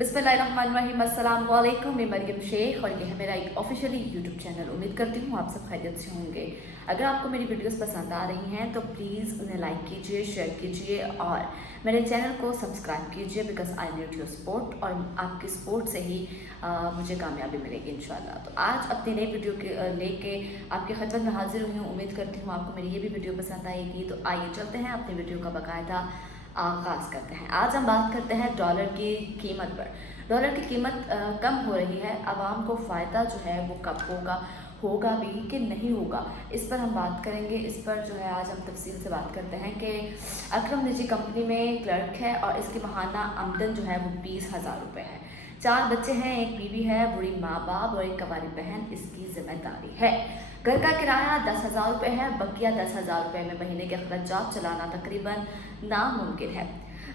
बिस्मिल्लाहिर्रहमानिर्रहीम, अस्सलाम वालेकुम। मैं मरियम शेख और ये है मेरा एक ऑफिशियली यूट्यूब चैनल। उम्मीद करती हूँ आप सब खैरियत से होंगे। अगर आपको मेरी वीडियोस पसंद आ रही हैं तो प्लीज़ उन्हें लाइक कीजिए, शेयर कीजिए और मेरे चैनल को सब्सक्राइब कीजिए because I need your support. और आपकी सपोर्ट से ही मुझे कामयाबी मिलेगी इंशाल्लाह। तो आज अपनी नई वीडियो के लेके आपकी खिदमत में हाजिर हुई हूँ। उम्मीद करती हूँ आपको मेरी ये भी वीडियो पसंद आएगी। तो आइए चलते हैं अपनी वीडियो का बाकायदा आगाज़ करते हैं। आज हम बात करते हैं डॉलर की कीमत पर। डॉलर की कीमत कम हो रही है, आवाम को फ़ायदा जो है वो कब होगा भी कि नहीं होगा, इस पर हम बात करेंगे। इस पर जो है आज हम तफसील से बात करते हैं कि अकरम निजी कंपनी में क्लर्क है और इसकी माहाना आमदन जो है वो 20,000 रुपये है। 4 बच्चे हैं, एक बीवी है, बूढ़ी माँ बाप और एक कवारी बहन इसकी जिम्मेदारी है। घर का किराया 10,000 रुपये है। बकिया 10,000 रुपये में महीने के अखराजात चलाना तकरीबन नामुमकिन है।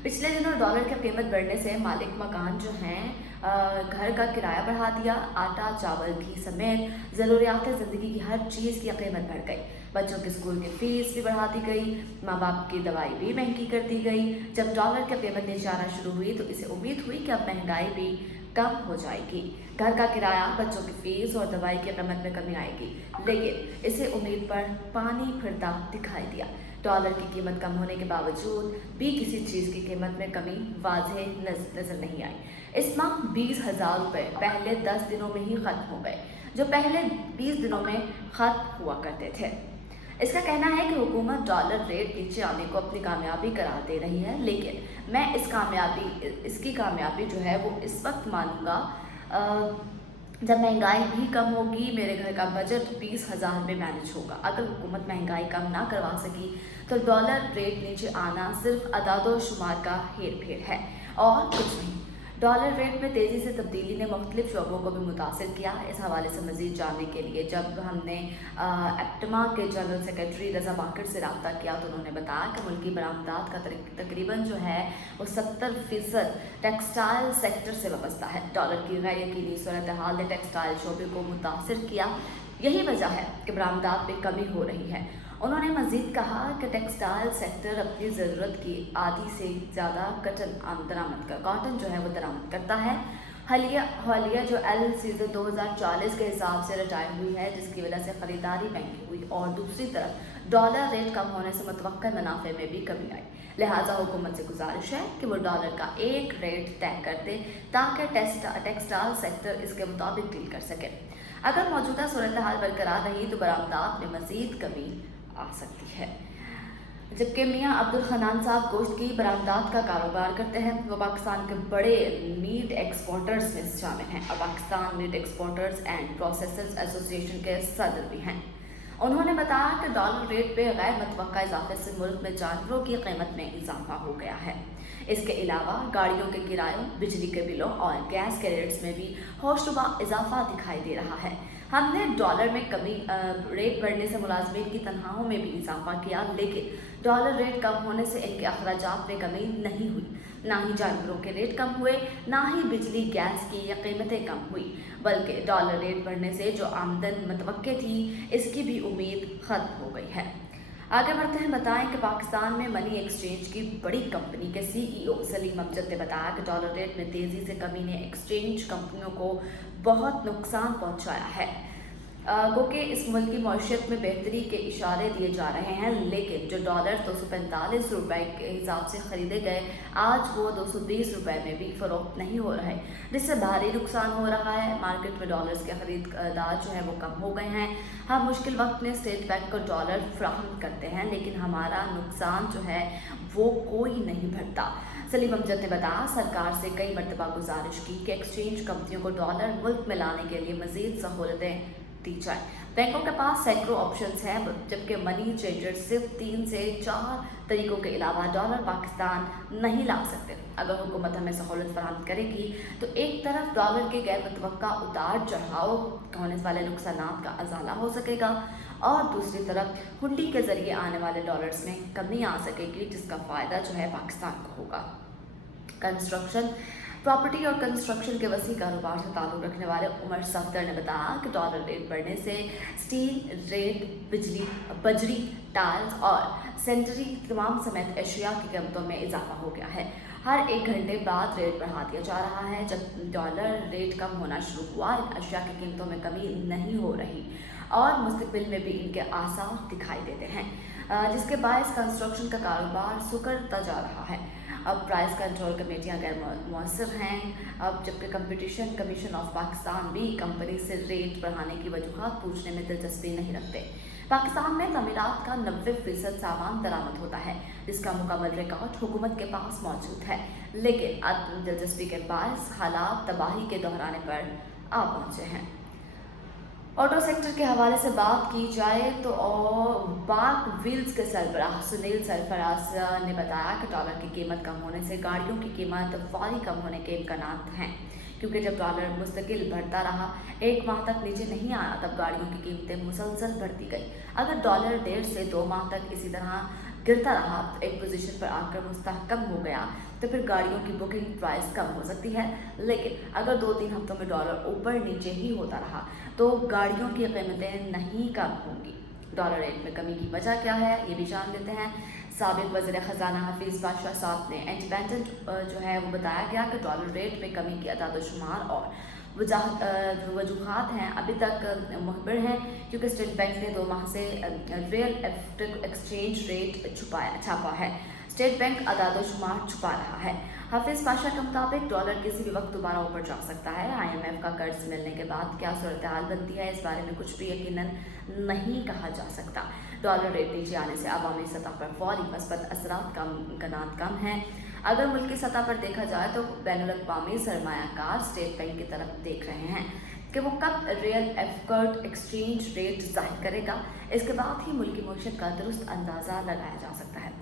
पिछले दिनों डॉलर की कीमत बढ़ने से मालिक मकान जो हैं घर का किराया बढ़ा दिया। आटा, चावल, घी समेत ज़रूरियात ज़िंदगी की हर चीज़ की कीमत बढ़ गई। बच्चों के स्कूल की फ़ीस भी बढ़ा दी गई, माँ बाप की दवाई भी महंगी कर दी गई। जब डॉलर की कीमत नीचे आना शुरू हुई तो इसे उम्मीद हुई कि अब महंगाई भी कम हो जाएगी, घर का किराया, बच्चों की फ़ीस और दवाई की कीमत में कमी आएगी। लेकिन इसे उम्मीद पर पानी फिरता दिखाई दिया। डॉलर की कीमत कम होने के बावजूद भी किसी चीज़ की कीमत में कमी वाज़ेह नज़र नहीं आई। इस माह 20,000 रुपये पहले 10 दिनों में ही ख़त्म हो गए, जो पहले 20 दिनों में ख़त्म हुआ करते थे। इसका कहना है कि हुकूमत डॉलर रेट नीचे आने को अपनी कामयाबी करार दे रही है, लेकिन मैं इसकी कामयाबी जो है वो इस वक्त मानूंगा जब महंगाई भी कम होगी। मेरे घर का बजट 20,000 में मैनेज होगा। अगर हुकूमत महंगाई कम ना करवा सकी तो डॉलर रेट नीचे आना सिर्फ अदादो शुमार का हेर फेर है और कुछ नहीं। डॉलर रेट में तेज़ी से तब्दीली ने मुख्तलिफ शोबों को भी मुतासिर किया। इस हवाले से मज़ीद जानने के लिए जब हमने एप्टमा के जनरल सेक्रेटरी रज़ा बाकर से रब्ता किया तो उन्होंने बताया कि मुल्की बरामदात का तकरीबन जो है वो 70% टेक्सटाइल सेक्टर से वाबस्ता है। डॉलर की गैर यकीनी सूरत हाल ने टेक्सटाइल शोबे को मुतासिर किया। यही वजह है कि बरामदात में कमी हो रही है। उन्होंने मज़ीद कहा कि टेक्सटाइल सेक्टर अपनी ज़रूरत की आधी से ज़्यादा कॉटन जो है वो दरामद करता है। हालिया जो एल सीज़न 2040 के हिसाब से रिटायर हुई है, जिसकी वजह से ख़रीदारी महंगी हुई और दूसरी तरफ डॉलर रेट कम होने से मुतवक्का मुनाफे में भी कमी आई। लिहाजा हुकूमत से गुजारिश है कि वो डॉलर का एक रेट तय कर दे ताकि टेक्सटाइल सेक्टर इसके मुताबिक डील कर सके। अगर मौजूदा सूरत हाल बरकरार रही तो बरामदात में मज़ीद कमी आ सकती है। जबकि मियाँ अब्दुल खनान साहब गोश्त की बरामदात का कारोबार करते हैं। वो पाकिस्तान के बड़े मीट एक्सपोर्टर्स में शामिल हैं और Pakistan meat exporters and processors association के सदर भी हैं। उन्होंने बताया कि डॉलर रेट पे गैर मुतवक्का इजाफे से मुल्क में जानवरों की कीमत में इजाफा हो गया है। इसके अलावा गाड़ियों के किरायों, बिजली के बिलों और गैस के रेट्स में भी होशरुबा इजाफा दिखाई दे रहा है। हमने डॉलर में कमी रेट बढ़ने से मुलाजमीन की तनख्वाहों में भी इजाफा किया, लेकिन डॉलर रेट कम होने से इनके अखराजात में कमी नहीं हुई। ना ही जानवरों के रेट कम हुए, ना ही बिजली गैस की कीमतें कम हुई, बल्कि डॉलर रेट बढ़ने से जो आमदन मुतवक्के थी इसकी भी उम्मीद ख़त्म हो गई है। आगे बढ़ते हैं, बताएं कि पाकिस्तान में मनी एक्सचेंज की बड़ी कंपनी के CEO सलीम अमजद ने बताया कि डॉलर रेट में तेज़ी से कमी ने एक्सचेंज कंपनियों को बहुत नुकसान पहुंचाया है। क्योंकि इस मुल्क की मईशत में बेहतरी के इशारे दिए जा रहे हैं, लेकिन जो डॉलर 245 रुपये के हिसाब से ख़रीदे गए आज वो 220 रुपये में भी फ़रोख्त नहीं हो रहा है, जिससे भारी नुकसान हो रहा है। मार्केट में डॉलर्स के ख़रीदार जो है वो कम हो गए हैं। हम मुश्किल वक्त में स्टेट बैंक को डॉलर फ्राहम करते हैं, लेकिन हमारा नुकसान जो है वो कोई नहीं भरता। सलीम अमजद ने बताया सरकार से कई मरतबा गुजारिश की कि एक्सचेंज कंपनियों को डॉलर मुल्क में लाने के लिए मज़ीद सहूलतें दी जाए। बैंकों के पास सैकड़ों ऑप्शंस हैं, जबकि मनी चेंजर सिर्फ 3 से 4 तरीकों के अलावा डॉलर पाकिस्तान नहीं ला सकते। अगर हुकूमत हमें सहूलत फराहम करेगी तो एक तरफ डॉलर के गैर मुतवक्का उतार चढ़ाव होने वाले नुकसानात का अजाला हो सकेगा और दूसरी तरफ हुंडी के ज़रिए आने वाले डॉलर्स में कमी आ सकेगी, जिसका फ़ायदा जो है पाकिस्तान को होगा। कंस्ट्रक्शन, प्रॉपर्टी और कंस्ट्रक्शन के वसी कारोबार से ताल्लुक़ रखने वाले उमर सफदर ने बताया कि डॉलर रेट बढ़ने से स्टील, रेत, बिजली, बजरी, टाइल्स और सेंटरी तमाम समेत अशिया की कीमतों में इजाफा हो गया है। हर 1 घंटे बाद रेट बढ़ा दिया जा रहा है। जब डॉलर रेट कम होना शुरू हुआ, इन अशिया की कीमतों में कमी नहीं हो रही और मुस्तकबिल में भी इनके आसार दिखाई देते हैं, जिसके बायस कंस्ट्रक्शन का कारोबार सुधरता जा रहा है। अब प्राइस कंट्रोल कमेटियाँ गैर मौसर हैं। अब जबकि कंपटीशन कमीशन ऑफ पाकिस्तान भी कंपनी से रेट बढ़ाने की वजूहत पूछने में दिलचस्पी नहीं रखते। पाकिस्तान में तमीरात का 90% सामान दरामद होता है, जिसका मुकम्मल रिकॉर्ड हुकूमत के पास मौजूद है, लेकिन अदम दिलचस्पी के बायस हालात तबाही के दोहराने पर आ पहुँचे हैं। ऑटो सेक्टर के हवाले से बात की जाए तो बाक व्हील्स के सरबराह सुनील सरफराज ने बताया कि डॉलर की कीमत कम होने से गाड़ियों की कीमत फौरी कम होने के इम्कानात हैं, क्योंकि जब डॉलर मुस्तकिल बढ़ता रहा, 1 माह तक नीचे नहीं आया, तब गाड़ियों की कीमतें मुसलसल बढ़ती गई। अगर डॉलर 1.5 से 2 माह तक इसी तरह गिरता रहा, तो एक पोजीशन पर आकर मुस्तहकम हो गया, तो फिर गाड़ियों की बुकिंग प्राइस कम हो सकती है। लेकिन अगर 2-3 हफ्तों में डॉलर ऊपर नीचे ही होता रहा, तो गाड़ियों की कीमतें नहीं कम होंगी। डॉलर रेट में कमी की वजह क्या है, ये भी जान लेते हैं। साबिक वज़ीर ख़जाना हफीज़ बादशाह साहब ने इंडिपेंडेंट जो है वो बताया गया कि डॉलर रेट में कमी की अदाद-ओ-शुमार और वजूहात हैं अभी तक मुखबिर हैं, क्योंकि स्टेट बैंक ने 2 माह से रियल एक्सचेंज रेट छापा है। स्टेट बैंक अदाद-ओ-शुमार छुपा रहा है। हफीज़ बादशाह के मुताबिक डॉलर किसी भी वक्त दोबारा ऊपर जा सकता है। IMF का कर्ज मिलने के बाद क्या सूरत हाल बनती है, इस बारे में कुछ भी यकीनन नहीं कहा जा सकता। डॉलर रेट नीचे आने से अवामी सतह पर फौरी मस्बत असरात का इम्कानात कम है। अगर मुल्की सतह पर देखा जाए तो बैनुल-अक़वामी सरमायाकार स्टेट बैंक की तरफ देख रहे हैं कि वो कब रियल एक्सचेंज रेट ज़ाहिर करेगा। इसके बाद ही मुल्की मईशत का दुरुस्त अंदाज़ा लगाया जा सकता है।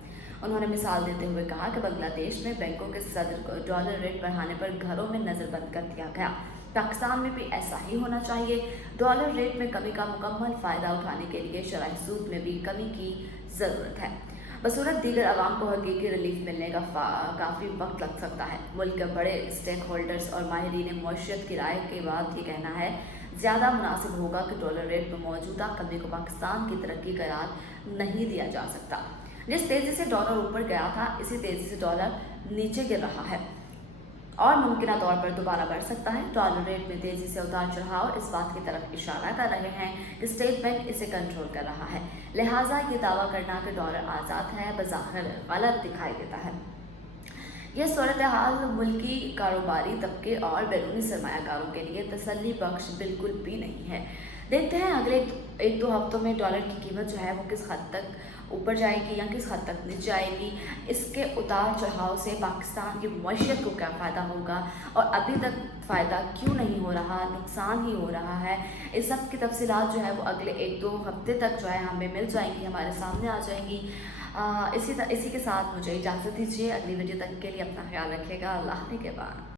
उन्होंने मिसाल देते हुए कहा कि बांग्लादेश में बैंकों के सदर को डॉलर रेट बढ़ाने पर घरों में नज़रबंद कर दिया गया। पाकिस्तान में भी ऐसा ही होना चाहिए। डॉलर रेट में कमी का मुकम्मल फ़ायदा उठाने के लिए शरह सूद में भी कमी की ज़रूरत है। बसूरत दीगर आवाम को हकीकी रिलीफ मिलने का काफ़ी वक्त लग सकता है। मुल्क के बड़े स्टेक होल्डर्स और माहिरीन मईशत की राय के बाद ये कहना है ज़्यादा मुनासिब होगा कि डॉलर रेट में मौजूदा कमी को पाकिस्तान की तरक्की करार नहीं दिया जा सकता। जिस तेज़ी से डॉलर ऊपर गया था, इसी तेज़ी से डॉलर नीचे गिर रहा है और मुमकिन तौर पर दोबारा बढ़ सकता है। डॉलर रेट में तेज़ी से उतार चढ़ाव इस बात की तरफ इशारा कर रहे हैं कि स्टेट बैंक इसे कंट्रोल कर रहा है, लिहाजा ये दावा करना कि डॉलर आज़ाद है बज़ाहिर गलत दिखाई देता है। यह सूरत हाल मुल्की कारोबारी तबके और बैरूनी सरमायाकारों के लिए तसल्ली बख्श बिल्कुल भी नहीं है। देखते हैं अगले 1-2 हफ्तों में डॉलर की कीमत जो है वो किस हद तक ऊपर जाएगी या किस हद तक नीचे आएगी। इसके उतार चढ़ाव से पाकिस्तान की मईशत को क्या फ़ायदा होगा और अभी तक फ़ायदा क्यों नहीं हो रहा, नुकसान ही हो रहा है। इस सब की तफसीलात जो है वो अगले 1-2 हफ्ते तक जो है हमें मिल जाएंगी, हमारे सामने आ जाएंगी। इसी के साथ मुझे इजाज़त दीजिए। अगली वीडियो तक के लिए अपना ख्याल रखिएगा। अल्लाह के बाद।